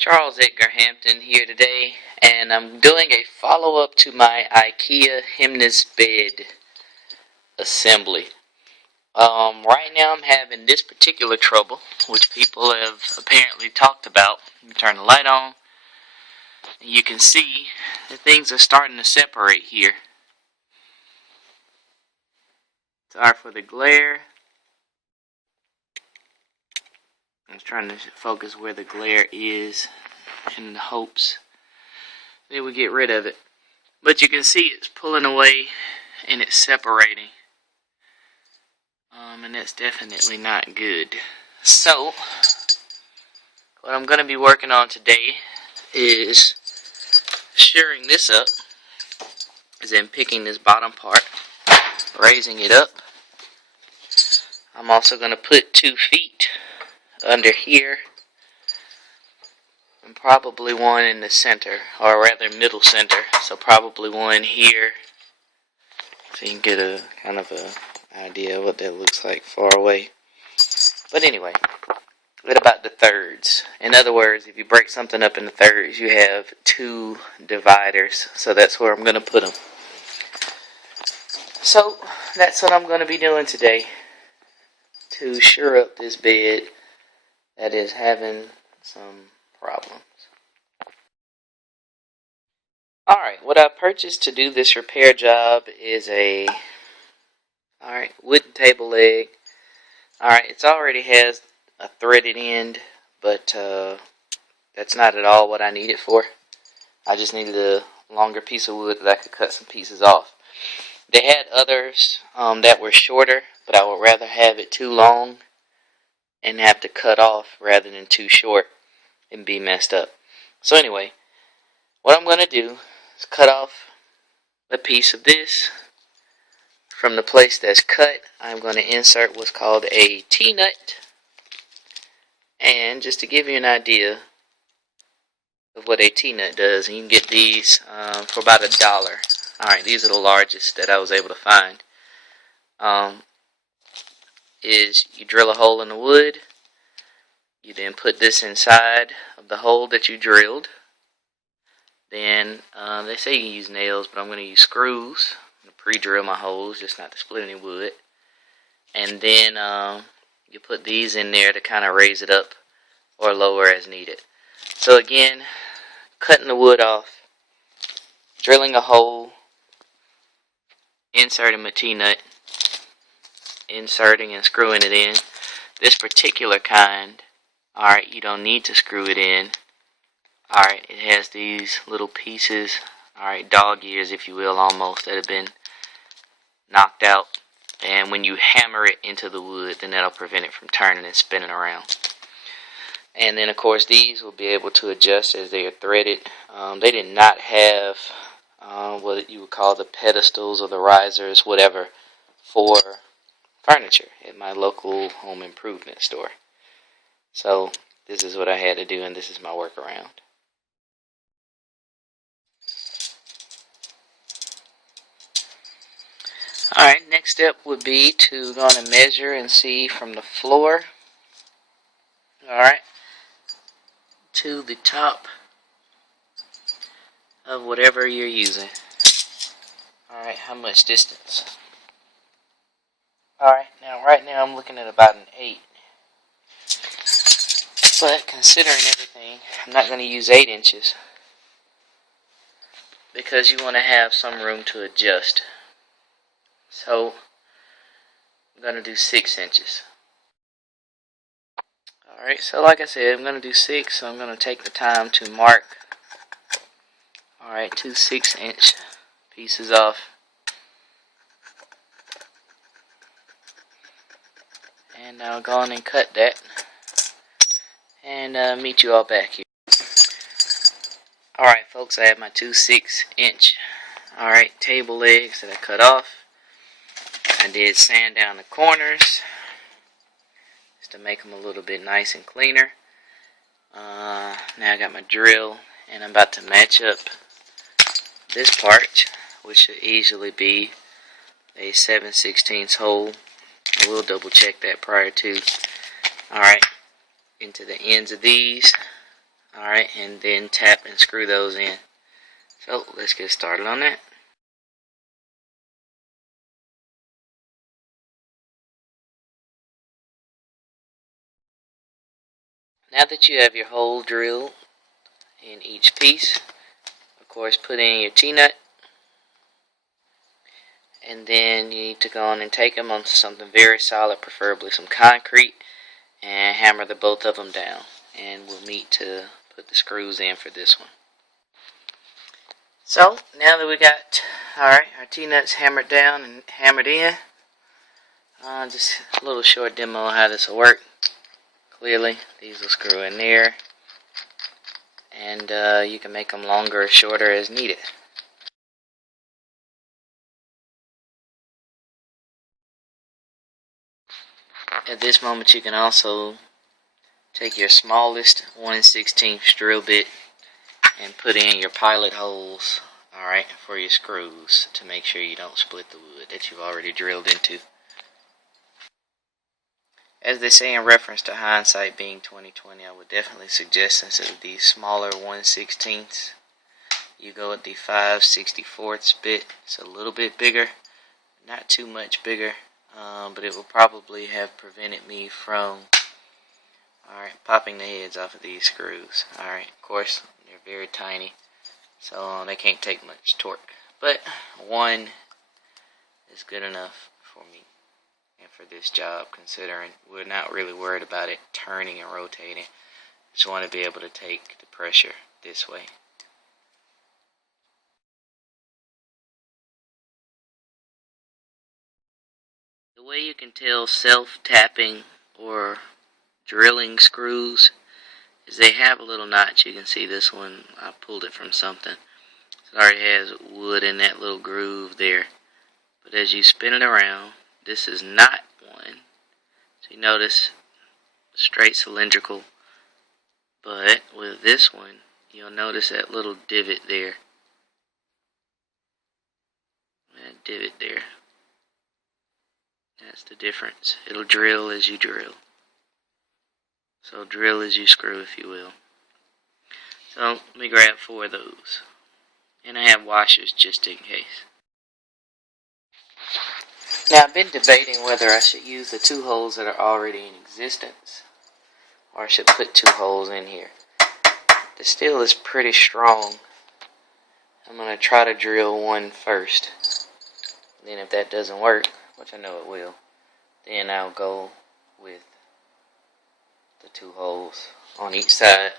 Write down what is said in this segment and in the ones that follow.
Charles Edgar Hampton here today, and I'm doing a follow-up to my IKEA HEMNES bed assembly. Right now I'm having this particular trouble, which people have apparently talked about. Let me turn the light on. You can see that things are starting to separate here. Sorry for the glare. I was trying to focus where the glare is in the hopes they would get rid of it. But you can see it's pulling away and it's separating. And that's definitely not good. So, what I'm going to be working on today is shoring this up, as in picking this bottom part, raising it up. I'm also going to put 2 feet under here, and probably one in the center, or rather middle center, so probably one here, so you can get a kind of a idea of what that looks like far away. But anyway, what about the thirds? In other words, if you break something up into thirds, you have 2 dividers, so that's where I'm going to put them. So that's what I'm going to be doing today to shore up this bed that is having some problems. Alright, what I purchased to do this repair job is a wooden table leg. Alright, it already has a threaded end, but that's not at all what I need it for. I just needed a longer piece of wood that I could cut some pieces off. They had others that were shorter, but I would rather have it too long and have to cut off rather than too short and be messed up. So anyway, what I'm going to do is cut off a piece of this. From the place that's cut, I'm going to insert what's called a T-nut. And just to give you an idea of what a T-nut does, you can get these for about $1. Alright, these are the largest that I was able to find. Is you drill a hole in the wood, you then put this inside of the hole that you drilled. Then they say you can use nails, but I'm going to use screws. Pre-drill my holes just not to split any wood, and then you put these in there to kind of raise it up or lower as needed. So again, cutting the wood off, drilling a hole, inserting my T-nut, inserting and screwing it in. This particular kind, alright, you don't need to screw it in. Alright, it has these little pieces, alright, dog ears if you will, almost, that have been knocked out, and when you hammer it into the wood, then that'll prevent it from turning and spinning around. And then of course these will be able to adjust as they are threaded. They did not have what you would call the pedestals or the risers, whatever, for furniture at my local home improvement store. So this is what I had to do, and this is my workaround. Alright, next step would be to go on and measure and see from the floor, alright, to the top of whatever you're using. Alright, how much distance? Alright, right now I'm looking at about an 8. But considering everything, I'm not going to use 8 inches because you want to have some room to adjust. So, I'm going to do 6 inches. Alright, so like I said, I'm going to do 6, so I'm going to take the time to mark, alright, 2 6-inch pieces off. And I'll go on and cut that, and meet you all back here. Alright folks, I have my 2 6-inch, alright, table legs that I cut off. I did sand down the corners just to make them a little bit nice and cleaner. Now I got my drill, and I'm about to match up this part, which should easily be a 7/16 hole. I will double check that prior to. Alright, into the ends of these, Alright, and then tap and screw those in. So let's get started on that. Now that you have your hole drilled in each piece, of course put in your T-nut, and then you need to go on and take them onto something very solid, preferably some concrete, and hammer the both of them down. And we'll meet to put the screws in for this one. So now that we got our T-nuts hammered down and hammered in, just a little short demo on how this will work. Clearly, these will screw in there, and you can make them longer or shorter as needed. At this moment, you can also take your smallest 1/16 drill bit and put in your pilot holes, alright, for your screws to make sure you don't split the wood that you've already drilled into. As they say in reference to hindsight being 20/20, I would definitely suggest instead of the smaller 1/16, you go with the 5/64 bit. It's a little bit bigger, not too much bigger, but it will probably have prevented me from popping the heads off of these screws. Alright, of course, they're very tiny, so they can't take much torque. But one is good enough for me and for this job, considering we're not really worried about it turning and rotating. Just want to be able to take the pressure this way. The way you can tell self-tapping or drilling screws is they have a little notch. You can see this one, I pulled it from something. It already has wood in that little groove there. But as you spin it around, this is not one. So you notice straight cylindrical. But with this one, you'll notice that little divot there. That divot there. That's the difference. It'll drill as you drill. So drill as you screw, if you will. So let me grab 4 of those. And I have washers just in case. Now I've been debating whether I should use the 2 holes that are already in existence, or I should put 2 holes in here. The steel is pretty strong. I'm going to try to drill one first. Then if that doesn't work, which I know it will, then I'll go with the 2 holes on each side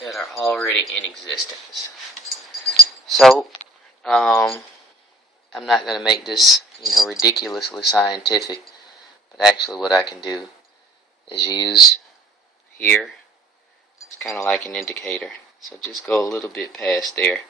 that are already in existence. So, I'm not going to make this, ridiculously scientific, but actually what I can do is use here, it's kind of like an indicator, so just go a little bit past there.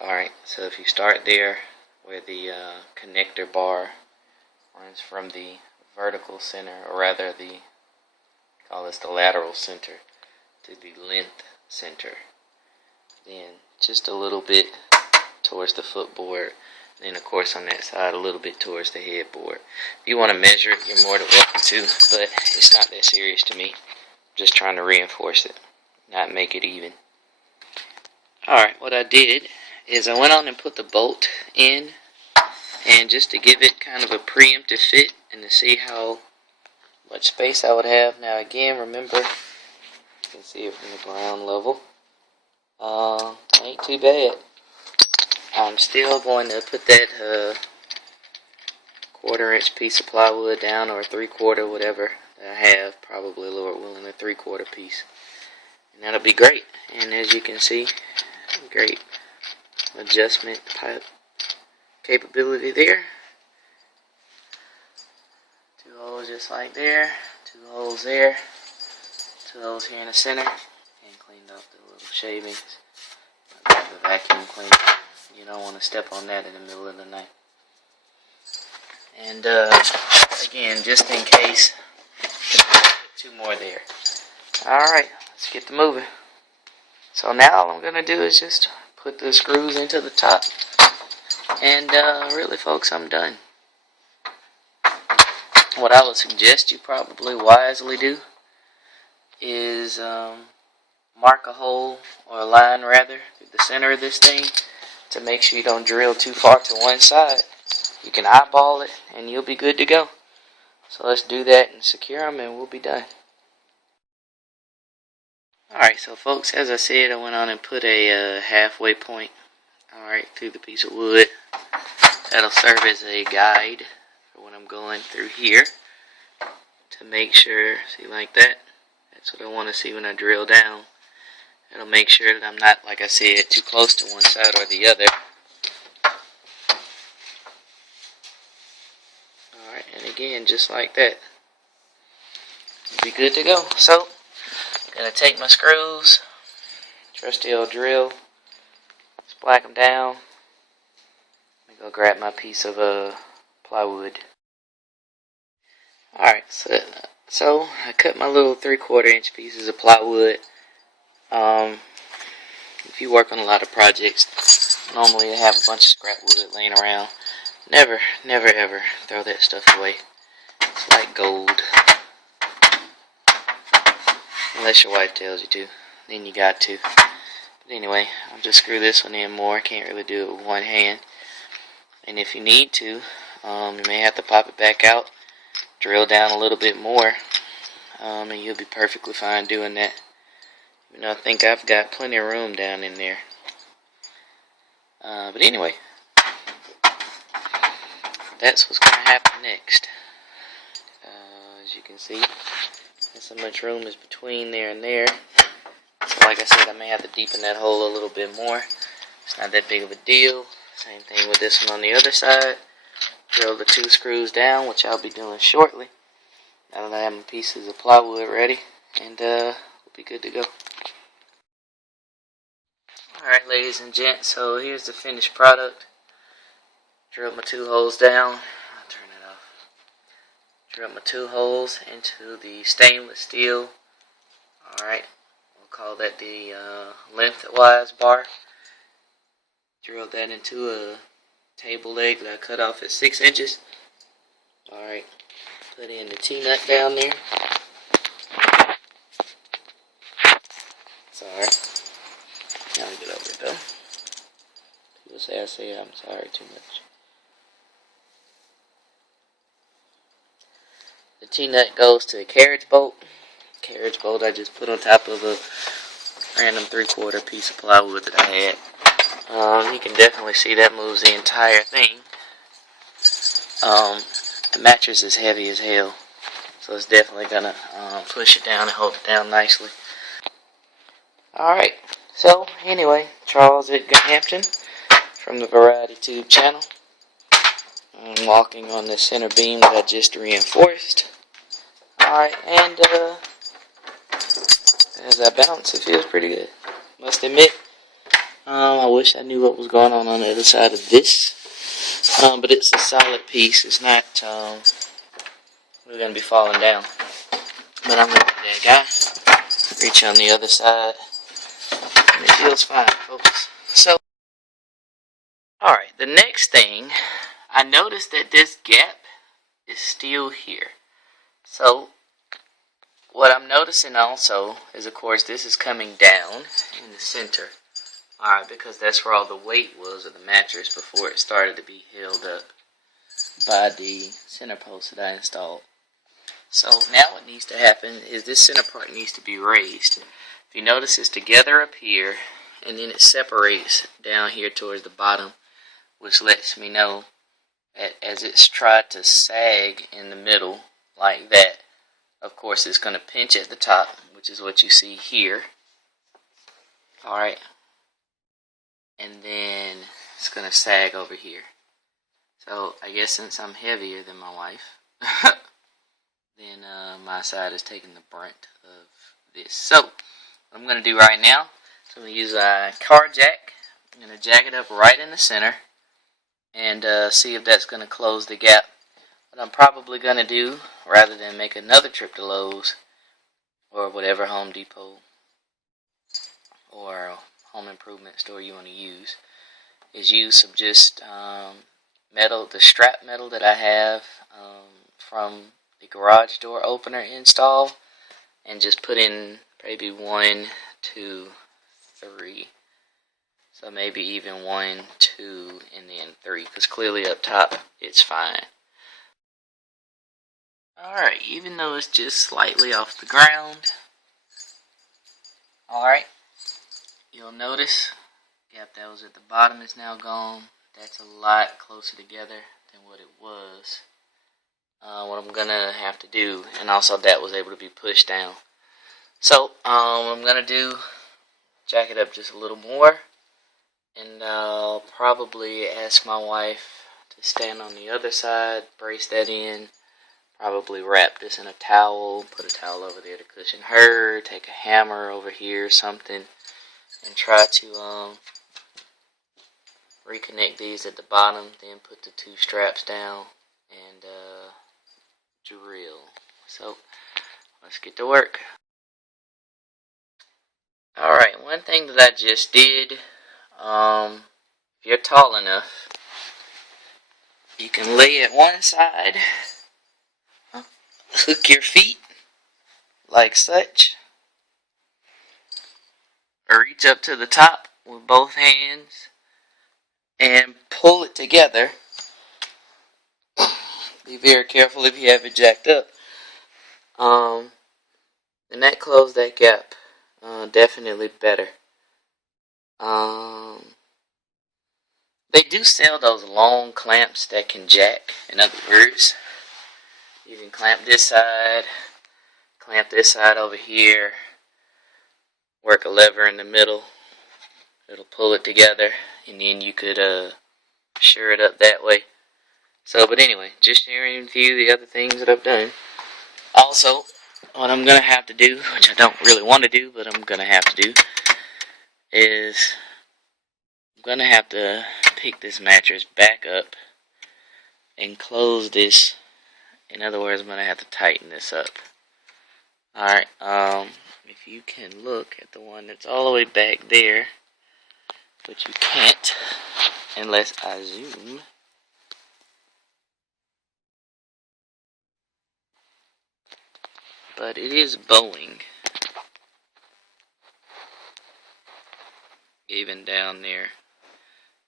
Alright, so if you start there where the connector bar runs from the vertical center, or rather call this the lateral center, to the length center, then just a little bit towards the footboard, then of course on that side a little bit towards the headboard. If you want to measure it, you're more than welcome to, but it's not that serious to me. I'm just trying to reinforce it, not make it even. Alright, what I did is I went on and put the bolt in, and just to give it kind of a preemptive fit and to see how much space I would have. Now again, remember, you can see it from the ground level. Ain't too bad. I'm still going to put that 1/4-inch piece of plywood down, or 3/4, whatever I have, probably Lord willing a 3/4 piece, and that'll be great. And as you can see, great adjustment pipe capability there. 2 holes just like there, 2 holes there, 2 holes here in the center, and cleaned off the little shavings. The vacuum cleaner. You don't want to step on that in the middle of the night. And again, just in case, 2 more there. Alright, let's get to moving. So now all I'm going to do is just put the screws into the top. And really folks, I'm done. What I would suggest you probably wisely do is mark a hole, or a line rather, through the center of this thing to make sure you don't drill too far to one side. You can eyeball it and you'll be good to go. So let's do that and secure them and we'll be done. Alright, so folks, as I said, I went on and put a halfway point, alright, through the piece of wood. That'll serve as a guide for when I'm going through here to make sure, see, like that, that's what I want to see when I drill down. It'll make sure that I'm not, like I said, too close to one side or the other. Alright, and again, just like that, we'll be good to go. So, I'm going to take my screws, trusty old drill, splack them down. Let me go grab my piece of plywood. Alright, so I cut my little 3/4 inch pieces of plywood. If you work on a lot of projects, normally you have a bunch of scrap wood laying around. Never ever throw that stuff away. It's like gold. Unless your wife tells you to, then you got to. But anyway, I'll just screw this one in more. Can't really do it with one hand. And if you need to, you may have to pop it back out, drill down a little bit more, and you'll be perfectly fine doing that. You know, I think I've got plenty of room down in there. But anyway, that's what's going to happen next. As you can see, there's so much room is between there and there. So like I said, I may have to deepen that hole a little bit more. It's not that big of a deal. Same thing with this one on the other side. Drill the 2 screws down, which I'll be doing shortly. Now that I have my pieces of plywood ready, and we'll be good to go. Alright, ladies and gents, so here's the finished product. Drilled my 2 holes down. I'll turn it off. Drilled my 2 holes into the stainless steel. Alright, we'll call that the lengthwise bar. Drilled that into a table leg that I cut off at 6 inches. Alright, put in the T-nut down there. Sorry. Now we get over it though. People say I say I'm sorry too much. The T-nut goes to a carriage bolt. Carriage bolt I just put on top of a random 3/4 piece of plywood that I had. You can definitely see that moves the entire thing. The mattress is heavy as hell, so it's definitely gonna push it down and hold it down nicely. Alright, so anyway, Charles at Hampton from the Variety Tube channel. I'm walking on the center beam that I just reinforced. Alright, and as I bounce, it feels pretty good. Must admit, I wish I knew what was going on the other side of this. But it's a solid piece. It's not really going to be falling down. But I'm going to do that guy. Reach on the other side. And it feels fine, folks. So, alright, the next thing, I noticed that this gap is still here. So, what I'm noticing also is, of course, this is coming down in the center. Alright, because that's where all the weight was of the mattress before it started to be held up by the center post that I installed. So now what needs to happen is this center part needs to be raised. If you notice, it's together up here, and then it separates down here towards the bottom, which lets me know as it's tried to sag in the middle like that, of course it's going to pinch at the top, which is what you see here. Alright. And then it's going to sag over here. So I guess since I'm heavier than my wife, then my side is taking the brunt of this. So what I'm going to do right now, so I'm going to use a car jack. I'm going to jack it up right in the center and see if that's going to close the gap. What I'm probably going to do, rather than make another trip to Lowe's or whatever Home Depot or home improvement store you want to use, is use some just metal, the strap metal that I have from the garage door opener install. and just put in maybe 1, 2, 3. So maybe even 1, 2, and then 3, because clearly up top it's fine. Alright, even though it's just slightly off the ground, alright, you'll notice gap that was at the bottom is now gone. That's a lot closer together than what it was. What I'm gonna have to do, and also that was able to be pushed down. So what I'm gonna do, jack it up just a little more, and I'll probably ask my wife to stand on the other side, brace that in, probably wrap this in a towel, put a towel over there to cushion her, take a hammer over here or something, and try to reconnect these at the bottom, then put the 2 straps down and drill. So let's get to work. Alright, one thing that I just did, if you're tall enough, you can lay at one side, hook your feet like such, or reach up to the top with both hands and pull it together. Be very careful if you have it jacked up. And that closed that gap definitely better. They do sell those long clamps that can jack. In other words, you can clamp this side over here, work a lever in the middle, it'll pull it together, and then you could sure it up that way. So, but anyway, just sharing with you the other things that I've done. Also, what I'm going to have to do, which I don't really want to do, but I'm going to have to do, is I'm going to have to pick this mattress back up and close this. In other words, I'm going to have to tighten this up. Alright, if you can look at the one that's all the way back there, but you can't unless I zoom. But it is bowing. Even down there,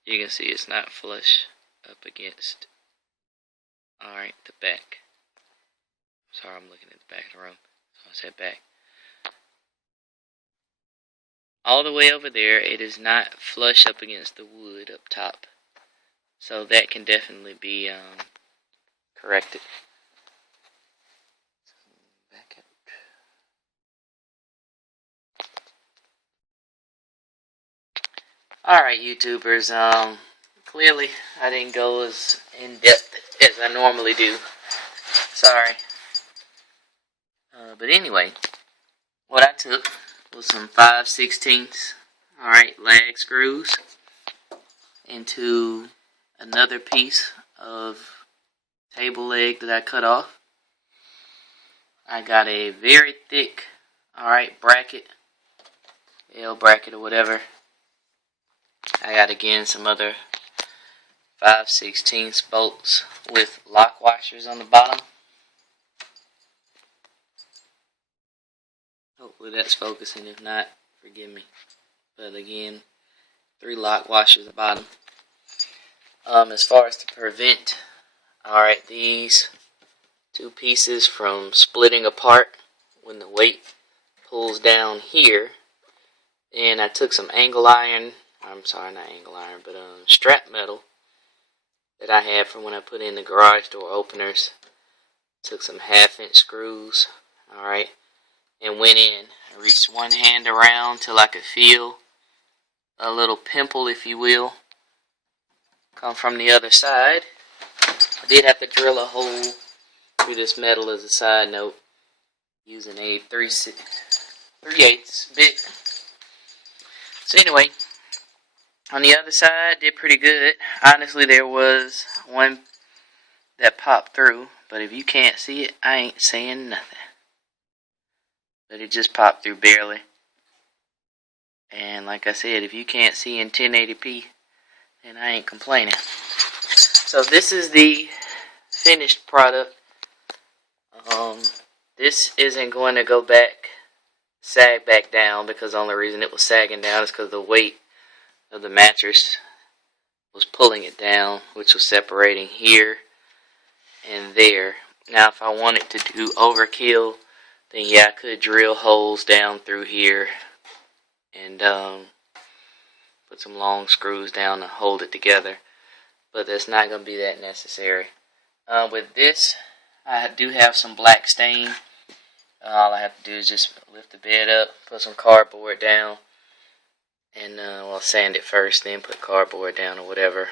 you can see it's not flush up against, alright, the back. Sorry, I'm looking at the back of the room, so I said back. All the way over there, it is not flush up against the wood up top. So that can definitely be corrected. Back up. Alright, YouTubers, clearly I didn't go as in depth as I normally do. Sorry. But anyway, what I took was some 5/16, alright, lag screws into another piece of table leg that I cut off. I got a very thick, alright, bracket, L bracket or whatever. I got again some other 5/16 bolts with lock washers on the bottom. Hopefully that's focusing. If not, forgive me. But again, 3 lock washers at the bottom. As far as to prevent, alright, these 2 pieces from splitting apart when the weight pulls down here, and I took some angle iron, I'm sorry, not angle iron, but strap metal that I had from when I put in the garage door openers. Took some 1/2-inch screws, alright, and went in. I reached one hand around till I could feel a little pimple, if you will, come from the other side. I did have to drill a hole through this metal as a side note, using a 3/8 bit. So anyway, on the other side, did pretty good. Honestly, there was one that popped through, but if you can't see it, I ain't saying nothing. But it just popped through barely. And like I said, if you can't see in 1080p, then I ain't complaining. So this is the finished product. This isn't going to go back, sag back down, because the only reason it was sagging down is because the weight of the mattress was pulling it down, which was separating here and there. Now if I wanted to do overkill, then yeah, I could drill holes down through here and put some long screws down to hold it together, but that's not going to be that necessary. With this, I do have some black stain. All I have to do is just lift the bed up, put some cardboard down, and well, sand it first, then put cardboard down or whatever,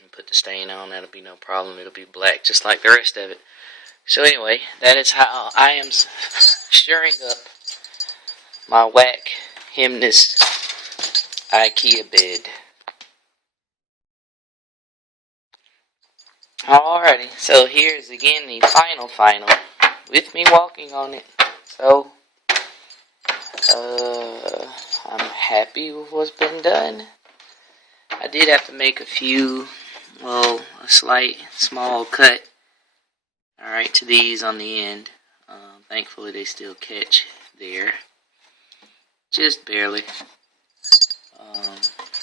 and put the stain on. That'll be no problem. It'll be black just like the rest of it. So anyway, that is how I am shoring up my whack Hemnes IKEA bed. Alrighty, so here's again the final with me walking on it. So I'm happy with what's been done. I did have to make a slight small cut, alright, to these on the end. Thankfully they still catch there, just barely.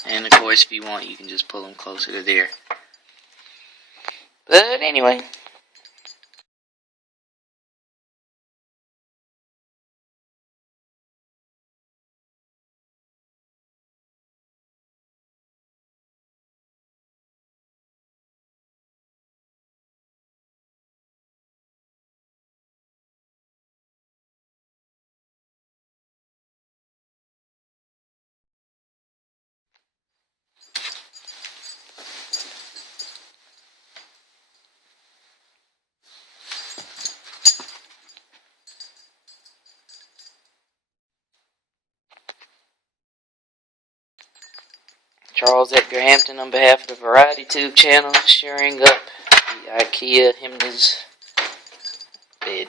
And of course if you want, you can just pull them closer to there. But anyway, Charles Edgar Hampton on behalf of the Variety Tube channel, sharing up the IKEA Hemnes bed.